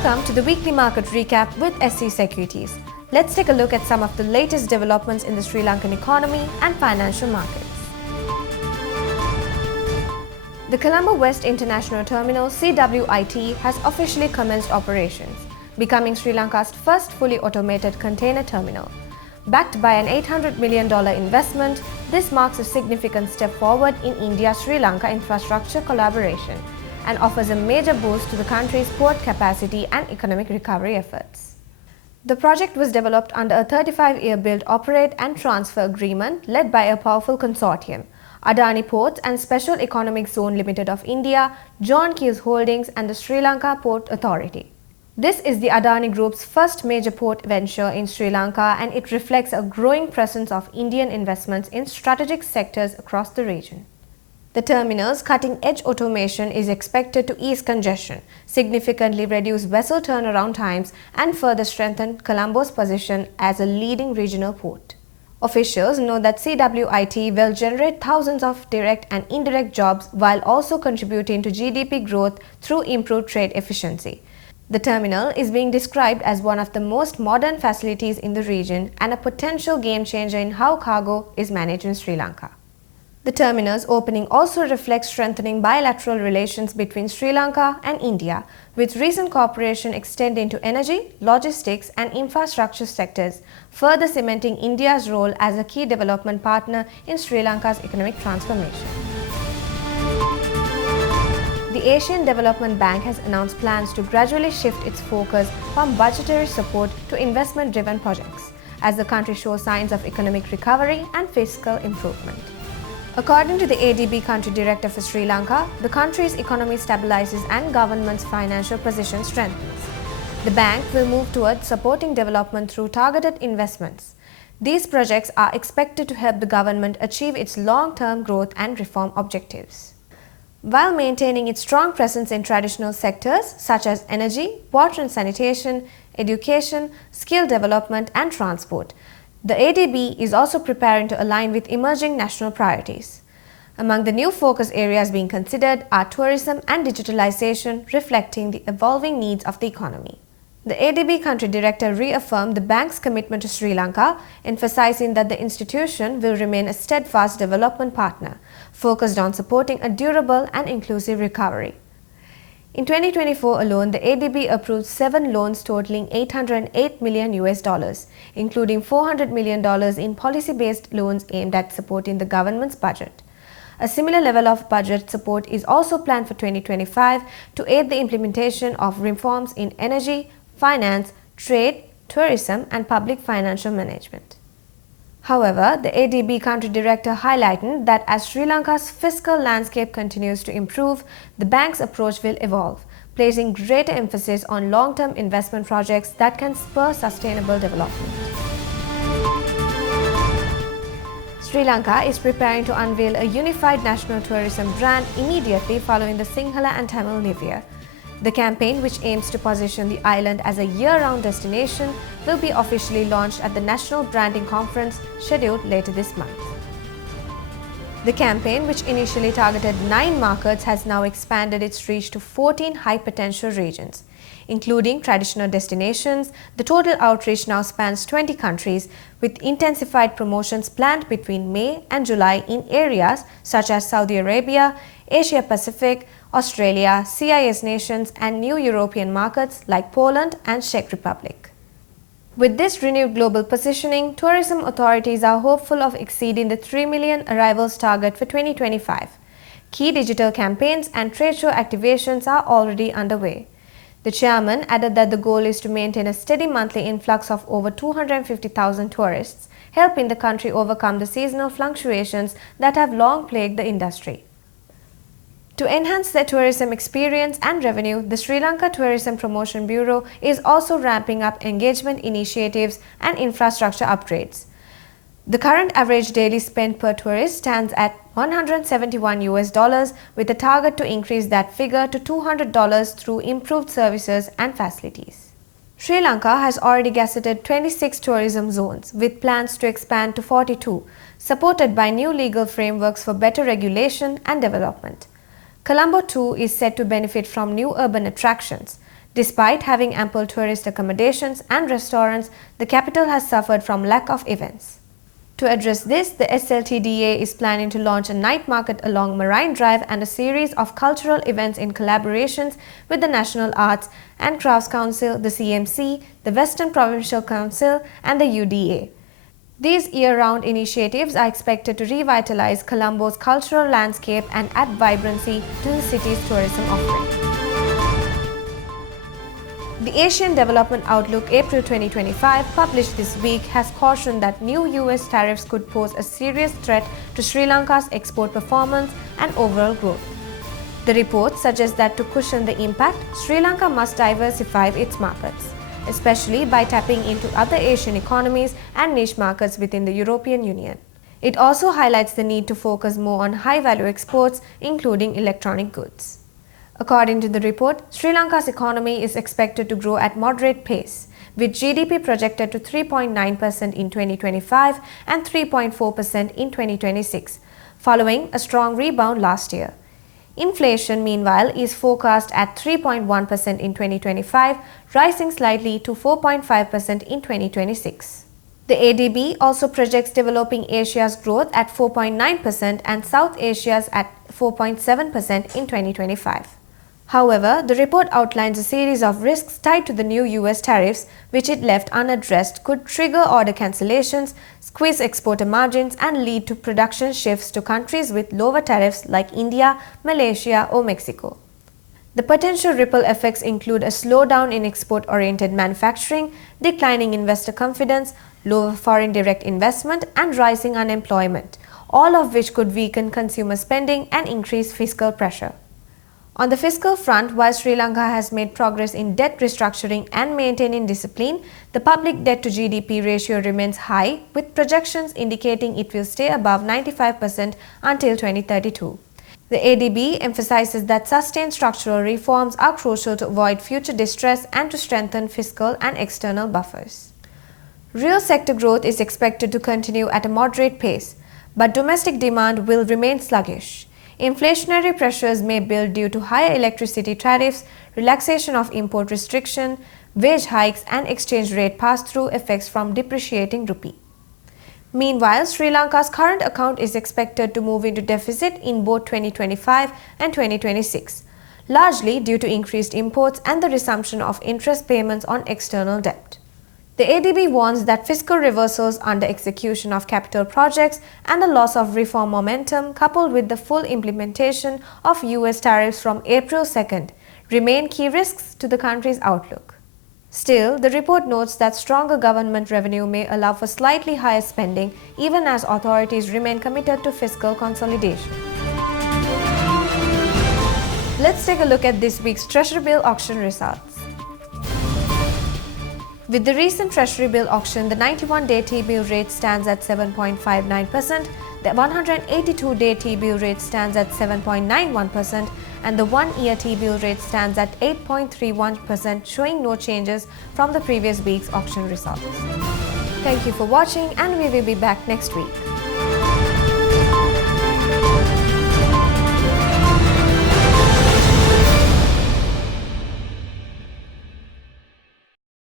Welcome to the weekly market recap with SC Securities. Let's take a look at some of the latest developments in the Sri Lankan economy and financial markets. The Colombo West International Terminal (CWIT) has officially commenced operations, becoming Sri Lanka's first fully automated container terminal. Backed by an $800 million investment, this marks a significant step forward in India-Sri Lanka infrastructure collaboration and offers a major boost to the country's port capacity and economic recovery efforts. The project was developed under a 35-year build, operate and transfer agreement led by a powerful consortium, Adani Ports and Special Economic Zone Limited of India, John Keells Holdings and the Sri Lanka Port Authority. This is the Adani Group's first major port venture in Sri Lanka, and it reflects a growing presence of Indian investments in strategic sectors across the region. The terminal's cutting-edge automation is expected to ease congestion, significantly reduce vessel turnaround times, and further strengthen Colombo's position as a leading regional port. Officials know that CWIT will generate thousands of direct and indirect jobs while also contributing to GDP growth through improved trade efficiency. The terminal is being described as one of the most modern facilities in the region and a potential game changer in how cargo is managed in Sri Lanka. The terminal's opening also reflects strengthening bilateral relations between Sri Lanka and India, with recent cooperation extending to energy, logistics and infrastructure sectors, further cementing India's role as a key development partner in Sri Lanka's economic transformation. The Asian Development Bank has announced plans to gradually shift its focus from budgetary support to investment-driven projects, as the country shows signs of economic recovery and fiscal improvement. According to the ADB Country Director for Sri Lanka, the country's economy stabilizes and government's financial position strengthens. The bank will move towards supporting development through targeted investments. These projects are expected to help the government achieve its long-term growth and reform objectives, while maintaining its strong presence in traditional sectors such as energy, water and sanitation, education, skill development and transport. The ADB is also preparing to align with emerging national priorities. Among the new focus areas being considered are tourism and digitalization, reflecting the evolving needs of the economy. The ADB Country Director reaffirmed the bank's commitment to Sri Lanka, emphasizing that the institution will remain a steadfast development partner, focused on supporting a durable and inclusive recovery. In 2024 alone, the ADB approved 7 loans totaling $808 million, including $400 million in policy-based loans aimed at supporting the government's budget. A similar level of budget support is also planned for 2025 to aid the implementation of reforms in energy, finance, trade, tourism and public financial management. However, the ADB Country Director highlighted that as Sri Lanka's fiscal landscape continues to improve, the bank's approach will evolve, placing greater emphasis on long-term investment projects that can spur sustainable development. Sri Lanka is preparing to unveil a unified national tourism brand immediately following the Sinhala and Tamil New Year. The campaign, which aims to position the island as a year-round destination, will be officially launched at the National Branding Conference scheduled later this month. The campaign, which initially targeted 9 markets, has now expanded its reach to 14 high-potential regions. Including traditional destinations, the total outreach now spans 20 countries, with intensified promotions planned between May and July in areas such as Saudi Arabia, Asia Pacific, Australia, CIS nations and new European markets like Poland and Czech Republic. With this renewed global positioning, tourism authorities are hopeful of exceeding the 3 million arrivals target for 2025. Key digital campaigns and trade show activations are already underway. The chairman added that the goal is to maintain a steady monthly influx of over 250,000 tourists, helping the country overcome the seasonal fluctuations that have long plagued the industry. To enhance their tourism experience and revenue, the Sri Lanka Tourism Promotion Bureau is also ramping up engagement initiatives and infrastructure upgrades. The current average daily spend per tourist stands at $171, with a target to increase that figure to $200 through improved services and facilities. Sri Lanka has already gazetted 26 tourism zones, with plans to expand to 42, supported by new legal frameworks for better regulation and development. Colombo too is set to benefit from new urban attractions. Despite having ample tourist accommodations and restaurants, the capital has suffered from lack of events. To address this, the SLTDA is planning to launch a night market along Marine Drive and a series of cultural events in collaborations with the National Arts and Crafts Council, the CMC, the Western Provincial Council, and the UDA. These year-round initiatives are expected to revitalize Colombo's cultural landscape and add vibrancy to the city's tourism offering. The Asian Development Outlook April 2025, published this week, has cautioned that new US tariffs could pose a serious threat to Sri Lanka's export performance and overall growth. The report suggests that to cushion the impact, Sri Lanka must diversify its markets, especially by tapping into other Asian economies and niche markets within the European Union. It also highlights the need to focus more on high-value exports, including electronic goods. According to the report, Sri Lanka's economy is expected to grow at moderate pace, with GDP projected to 3.9% in 2025 and 3.4% in 2026, following a strong rebound last year. Inflation, meanwhile, is forecast at 3.1% in 2025, rising slightly to 4.5% in 2026. The ADB also projects developing Asia's growth at 4.9% and South Asia's at 4.7% in 2025. However, the report outlines a series of risks tied to the new US tariffs, which it left unaddressed could trigger order cancellations, squeeze exporter margins, and lead to production shifts to countries with lower tariffs like India, Malaysia, or Mexico. The potential ripple effects include a slowdown in export-oriented manufacturing, declining investor confidence, lower foreign direct investment, and rising unemployment, all of which could weaken consumer spending and increase fiscal pressure. On the fiscal front, while Sri Lanka has made progress in debt restructuring and maintaining discipline, the public debt to GDP ratio remains high, with projections indicating it will stay above 95% until 2032. The ADB emphasizes that sustained structural reforms are crucial to avoid future distress and to strengthen fiscal and external buffers. Real sector growth is expected to continue at a moderate pace, but domestic demand will remain sluggish. Inflationary pressures may build due to higher electricity tariffs, relaxation of import restriction, wage hikes, and exchange rate pass-through effects from depreciating rupee. Meanwhile, Sri Lanka's current account is expected to move into deficit in both 2025 and 2026, largely due to increased imports and the resumption of interest payments on external debt. The ADB warns that fiscal reversals under execution of capital projects and a loss of reform momentum, coupled with the full implementation of US tariffs from April 2nd, remain key risks to the country's outlook. Still, the report notes that stronger government revenue may allow for slightly higher spending, even as authorities remain committed to fiscal consolidation. Let's take a look at this week's Treasury-bill auction results. With the recent Treasury-bill auction, the 91-day T-bill rate stands at 7.59%, the 182-day T-bill rate stands at 7.91%, and the 1-year T-bill rate stands at 8.31%, showing no changes from the previous week's auction results. Thank you for watching, and we will be back next week.